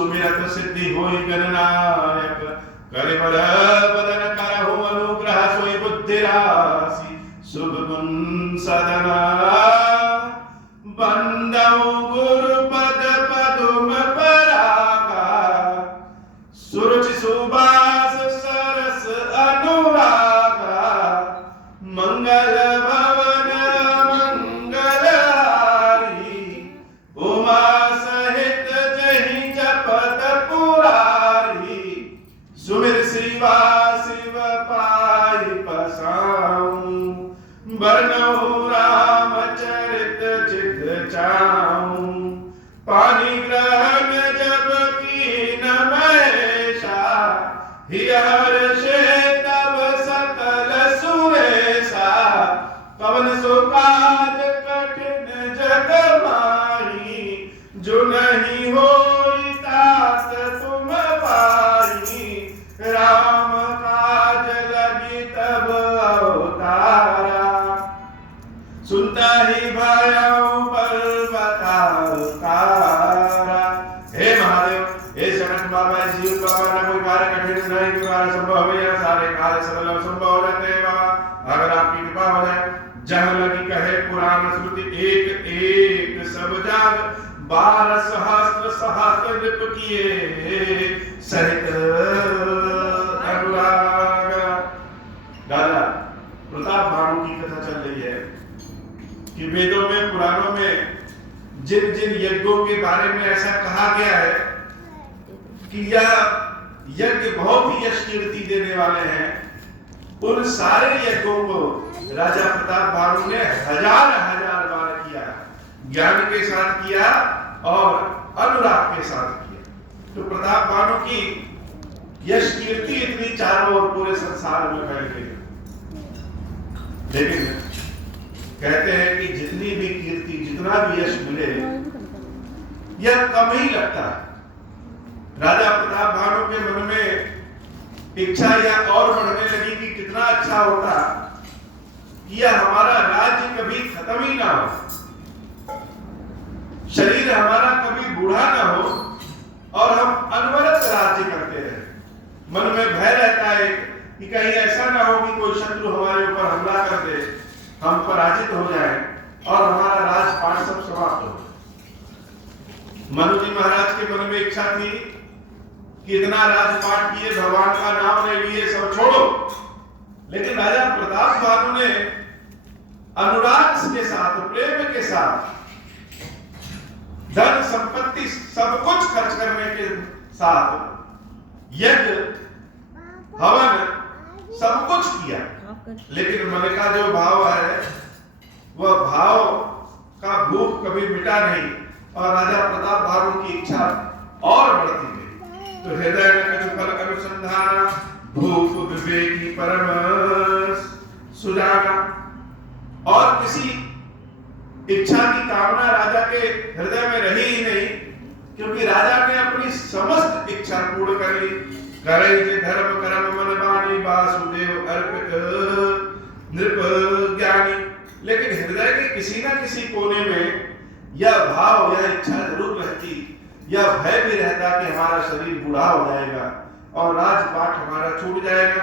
सुमिरत सिद्धि होई गणनायक करे बड़ बदन करहु अनुग्रह सोई बुद्धि राशि शुभ गुण सदना बंदौ गुरु पद पदुम परागा सुरुचि सुबास सरस अनुरागा मंगल भवन मंगलहारी उमा सहित जहि जपत पुरारी सुमिर शिवा शिव पाई पसाऊं बरनहु रामचरित चित चाऊं पानी ग्रहण जब कीन महेशा हर्षे तब सकल सुरेशा पवन सो काज कठिन जग माही जो नहीं होई तात तुम पाई राम काज लगी तब अवतारा सुनता ही भयउ पर्वताकारा। हे महादेव, हे शरण बाबा, जीव बाबा, न कोई कार्य कठिन नहीं कि द्वारा संभव है, सारे कार्य सरल संभव हो जाते हैं बाबा। अगर आपकी कृपा हो जाए, जहाँ लगी कहे पुराण श्रुति एक एक सब जाग 12 सहस्त्र सहस्त्र नृप किए सहित अनुराग। दादा प्रताप भानु की कथा चल रही है कि वेदों में पुराणों में जिन जिन यज्ञों के बारे में ऐसा कहा गया है कि यह यज्ञ बहुत ही यश कीर्ति देने वाले हैं, उन सारे यज्ञों को राजा प्रताप भानु ने हजार हजार बार किया, ज्ञान के साथ किया और अनुराग के साथ किया। तो प्रताप भानु की यश कीर्ति इतनी चारों ओर पूरे संसार में फैल गई। लेकिन कहते हैं कि जितनी भी कीर्ति, जितना भी यश मिले, यह कम ही लगता है। राजा प्रताप भानु के मन में इच्छा यह और बढ़ने लगी कि कितना अच्छा होता कि यह हमारा राज्य कभी खत्म ही ना हो, शरीर हमारा कभी बूढ़ा ना हो और हम अनवरत राज्य करते रहे। मन में भय रहता है कि कहीं ऐसा ना हो कि कोई शत्रु हमारे ऊपर हमला कर दे, हम पराजित हो जाएं और हमारा राजपाट सब समाप्त हो। मनु जी महाराज के मन में इच्छा थी कि इतना राजपाट किए, भगवान का नाम ले लिए, सब छोड़ो। लेकिन राजा प्रताप भानु ने अनुराग के साथ, प्रेम के साथ, धन संपत्ति सब कुछ खर्च करने के साथ यज्ञ हवन सब कुछ किया। लेकिन मन का जो भाव है वह भाव का भूख कभी मिटा नहीं और राजा प्रताप भानु की इच्छा और बढ़ती गई। तो हृदय में कछु फल अनुसंधान भूख विवेकी परम सुजाना, और किसी इच्छा की कामना राजा के हृदय में रही ही नहीं, क्योंकि राजा ने अपनी समस्त इच्छा पूर्ण कर ली। करे जे धर्म कर्म मन वाणी वासुदेव अर्पित नृप ज्ञानी। लेकिन हृदय के किसी न किसी कोने में यह भाव, यह इच्छा जरूर रहती, यह भय भी रहता कि हमारा शरीर बूढ़ा हो जाएगा और राजपाट हमारा छूट जाएगा।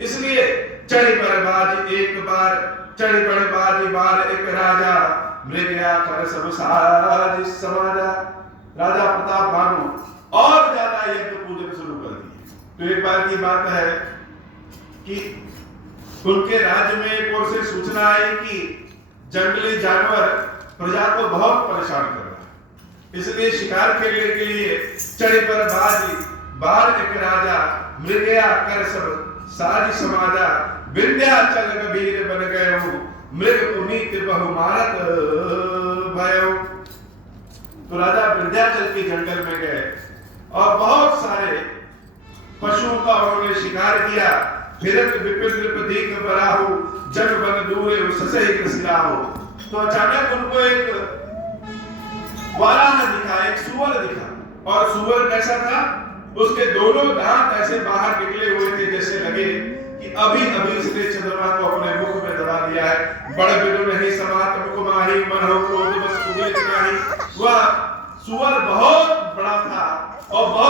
इसलिए चढ़ी बड़बाज एक बार, चढ़ी बड़बाज बार एक राजा, मृगया कर सब साज समाजा। राजा प्रताप भानु और ज्यादा यज्ञ पूजन शुरू कर दिए। तो एक बार की बात है कि उनके राज्य में एक ओर से सूचना आई कि जंगली जानवर प्रजा को बहुत परेशान कर रहा है, इसलिए शिकार खेलने के लिए चढ़ी पर बार एक राजा, मृगया कर सब साज समाजा, विंध्याचल कबीर बन गए मृग पुनीत बहु मारत भयो। तो राजा विंध्याचल के जंगल में गए और बहुत सारे पशुओं का उन्होंने शिकार किया। फिरत विपिन नृप दीख बराहु, जन बन दूरे ससहि कृसिलाहु। तो अचानक उनको एक वाराह दिखा, एक सुअर दिखा, और सुअर कैसा था? उसके दोनों दांत ऐसे बाहर निकले हुए थे, जैसे लगे कि अभी अभी इसने चंद्रमा को अपने मुख में दबा दिया है। बड़ बिनु नहीं समात मुख माही, मन हो क्रोध बस उगलित नाही। वह सुअर बहुत बड़ा था और बहुत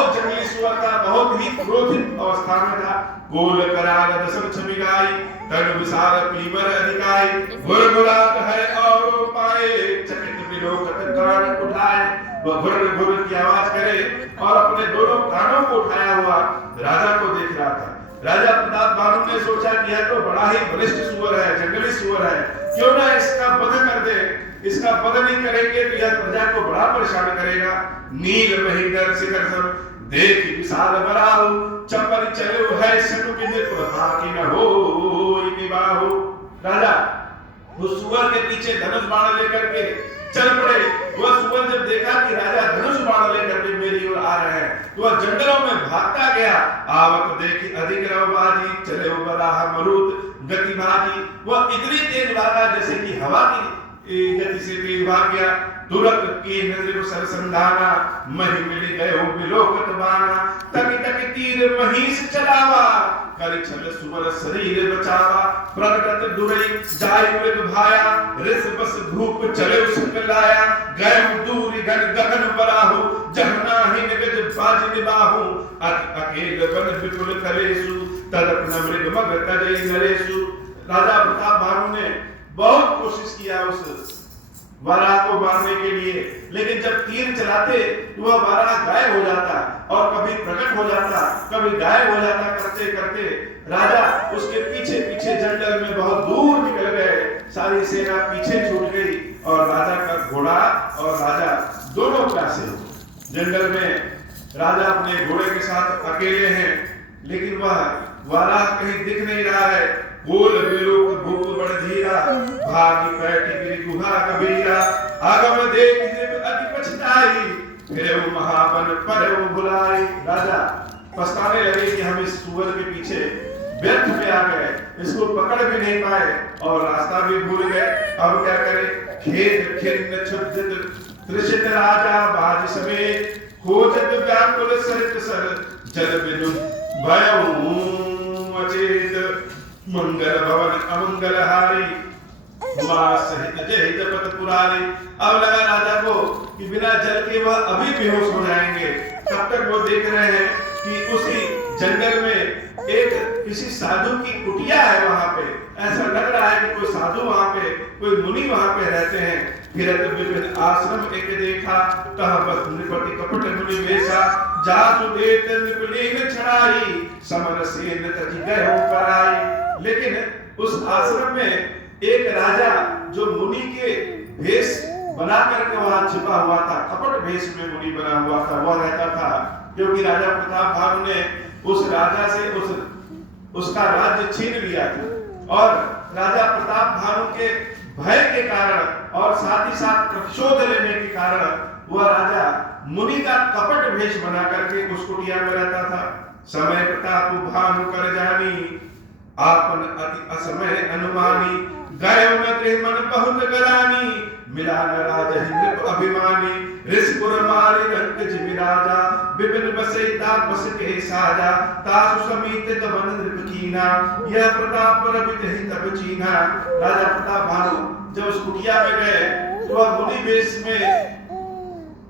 सुअर का बहुत ही क्रोधित अवस्था में था। गोल कराल दसम छमिगाई, तन विशाल पीवर अधिकाई, गुरगुरात है और पाए, चकित विलोकत कान उठाए। वह घुर की आवाज करे और अपने दोनों कानों को उठाया हुआ राजा को देख रहा था। राजा प्रताप भानु ने सोचा कि यह तो बड़ा ही बलिष्ठ सुअर है, जंगली सुअर है, क्यों ना इसका वध कर दे। इसका वध नहीं करेंगे तो यह प्रजा को बड़ा परेशान करेगा। नील महींद्र शिखर सब देख विशाल बराहु, चंपल चले है सनु बिंदु की न हो निबाहु। राजा उस सुअर के पीछे धनुष बाण लेकर के चल पड़े। वह सुअर जब देखा कि राजा धनुष बाण लेकर के मेरी ओर आ रहे हैं, तो वह जंगलों में भागता गया। आवत देखी अधिक रवबाजी, चले बराह मरुत गति भागी। वह इतनी तेज भागा जैसे कि हवा की गति से तेज भाग गया। तुरंत की नजर सरसंधाना, मही मिल गए विलोकत बाना। तकी तकी तीर महीस चलावा, करी छल सुवर शरीर बचावा। प्रगटत दुरई जाय मृग भाया, रिस बस धूप चले उसकलाया। गए दूरी घन गगन बराहु, जहना ही निगज बाज निबाहु। अकेल बन विपुल करेसु, तदप मृग मग तजै नरेसु। राजा प्रताप भानु ने बहुत कोशिश किया उस वाराह को मारने के लिए, लेकिन जब तीर चलाते तो वह वाराह गायब हो जाता और कभी प्रकट हो जाता, कभी गायब हो जाता। करते करते राजा उसके पीछे पीछे जंगल में बहुत दूर निकल गए। सारी सेना पीछे छूट गई और राजा का घोड़ा और राजा दोनों प्यासे हो। जंगल में राजा अपने घोड़े के साथ अकेले हैं, लेकिन वह वाराह कहीं दिख नहीं रहा है। गोल विलोक भूप बड़ धीरा, भागी बैठी गिरी गुहा कबीरा। आगम देख अति पछताई, फिरे महाबन पर बुलाई। राजा पछताने लगे कि हम इस सुअर के पीछे व्यर्थ में आ गए, इसको पकड़ भी नहीं पाए और रास्ता भी भूल गए। अब क्या करें। खेत खिन्न क्षुब्ध त्रिषित राजा बाज समेत, खोजत व्याकुल सरित सर, जल बिनु भयउ अचेत। मंगल भवन अमंगल हारी, सहित जय जपत पुरारी। अब लगा राजा को कि बिना जल के वह अभी बेहोश हो जाएंगे। तब तक वो देख रहे हैं कि उसी जंगल में एक किसी साधु की कुटिया है। वहां पे ऐसा लग रहा है कि कोई साधु वहां पे, कोई मुनि वहां पे रहते हैं। फिरत विभिन्न आश्रम एक देखा, तह बस नृपति कपट मुनि वेशा। जासु देत नृपलीन छड़ाई, समर सेन तजी गयो पराई। लेकिन उस आश्रम में एक राजा जो मुनि के भेष बना करके वहां छिपा हुआ था, कपट भेष में मुनि बना हुआ था, वह रहता था। क्योंकि राजा प्रताप भानु ने उस राजा से उसका राज्य छीन लिया था और राजा प्रताप भानु के भय के कारण और साथ ही साथ प्रतिशोध लेने के कारण वह राजा मुनि का कपट भेष बना करके उस कुटिया में रहता था। समय प्रताप भानु कर जानी, आपन अति असमय अनुमानी। गए न मन बहुत गरानी, मिला न राजा हिंद अभिमानी। ऋषपुर मारे रंग जिमिराजा, विपिन बसे तापस के साजा। तासु समीत गवन नृप कीना, यह प्रताप रवित ही तब चीना। राजा प्रताप भानु जब उस कुटिया में गए तो वह मुनि वेश में,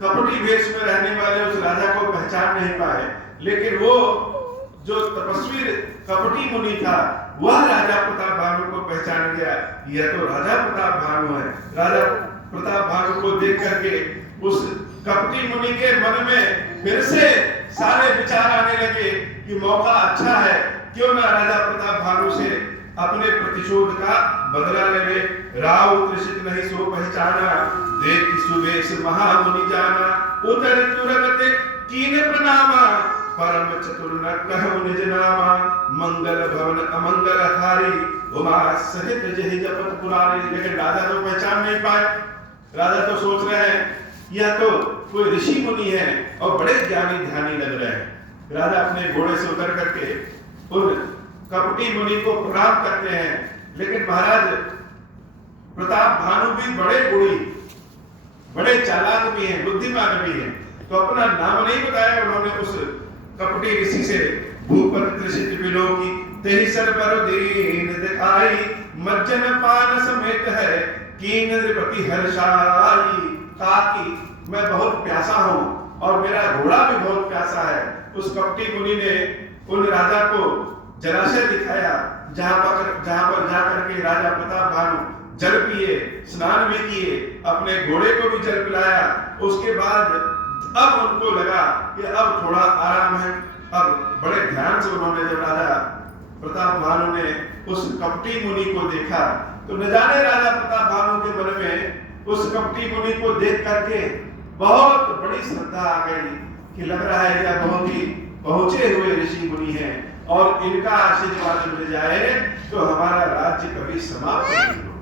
कपटी वेश में रहने वाले उस राजा को पहचान नहीं पाए। लेकिन वो जो तपस्वी कपटी मुनि था वह राजा प्रताप भानु को पहचान गया। यह तो राजा प्रताप भानु है। राजा प्रताप भानु को देख करके उस कपटी मुनि के मन में फिर से सारे विचार आने लगे कि मौका अच्छा है, क्यों ना राजा प्रताप भानु से अपने प्रतिशोध का बदला ले। राव त्रिषित नहीं सो पहचाना, देख सुवेश महामुनि जाना। उतर तुरगत कीन प्रणामा, परम चतुर न कहु निज नामा। मंगल भवन अमंगल हारी, उमा सहित जहि जपत पुरारी। लेकिन राजा तो पहचान नहीं पाए। राजा तो सोच रहे हैं यह तो कोई ऋषि मुनि है और बड़े ज्ञानी ध्यानी लग रहे हैं। राजा अपने घोड़े से उतर करके उन कपटी मुनि को प्रणाम करते हैं। लेकिन महाराज प्रताप भानु भी बड़े गुणी, बड़े चालाक भी हैं, बुद्धिमान भी हैं, तो अपना नाम नहीं बताया उन्होंने उस कपटी ऋषि से। भूपति त्रिषित विलोकी, तेहि सर पर दीन दिखाई। मज्जन पान समेत है, कीन नृपति हर्षाई। कहा कि मैं बहुत प्यासा हूँ और मेरा घोड़ा भी बहुत प्यासा है, उस कपटी मुनि ने उन राजा को जलाशय दिखाया, जहां पर जाकर के राजा प्रताप भानु जल पिए, स्नान भी किए, अपने घोड़े को भी जल पिलाया। उसके बाद अब उनको लगा कि अब थोड़ा आराम है। अब बड़े ध्यान से उन्होंने, जब राजा प्रताप भानु ने उस कपटी मुनि को देखा, तो न जाने राजा प्रताप भानु के मन में उस कपटी मुनि को देख करके बहुत बड़ी श्रद्धा आ गई कि लग रहा है यह बहुत ही पहुंचे हुए ऋषि मुनि हैं और इनका आशीर्वाद मिल जाए तो हमारा राज्य कभी समाप्त नहीं होगा।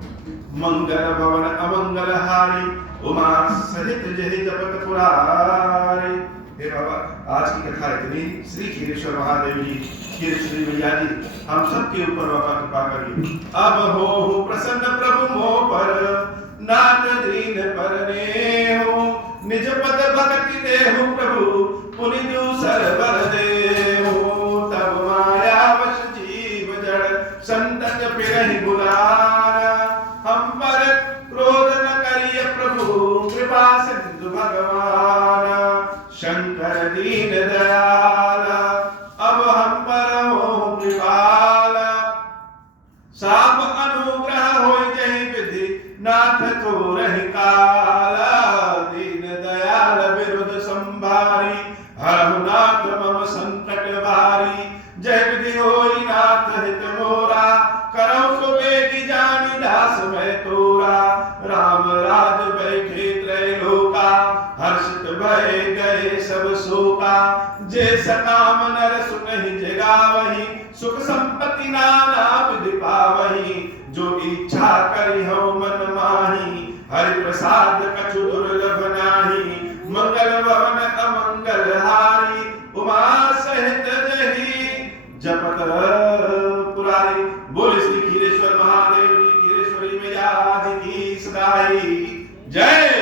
मंगल भवन अमंगल हारी, उमा सहित जहि जपत पुरारी। हे बाबा, आज की कथा इतनी। श्री खीरेश्वर महादेव जी, खीरेश्वरी मैया जी, हम सब के ऊपर बाबा कृपा करिए। अब हो प्रसन्न प्रभु मोह पर, नाथ दीन परने हो, निज पद भक्ति देहु प्रभु, पुनि दूसर बर देहु। तब माया वश जीव जड़, संतन फिरहि बुलारा, हम पर क्रोध न करिय प्रभु, कृपा सिंधु भगवान। शंकर दीन दयाला, अब हम पर हो कृपाला, साप अनुग्रह होई जहि विधि, नाथ तो रहि काला। दीन दयाल विरुद्ध संभारी, हरहु नाथ मम संकट भारी। जय विधि होई नाथ हित मोरा, करौ सो बेगी जानि दास मैं तोरा। राम राज बैठे त्रैलोका, हर्षित भय गए सब शोका। जे सकाम नर सुनहि जगावहि, सुख संपत्ति नाना विधि पावहि। जो इच्छा करि हौ मन माही, हरि प्रसाद कछु दुर्लभ नाही। मंगल भवन अमंगल हारी, उमा सहित जहि जपत पुरारी। बोल श्री खीरेश्वर महादेव जी, खीरेश्वरी मैया जी की सदाई जय।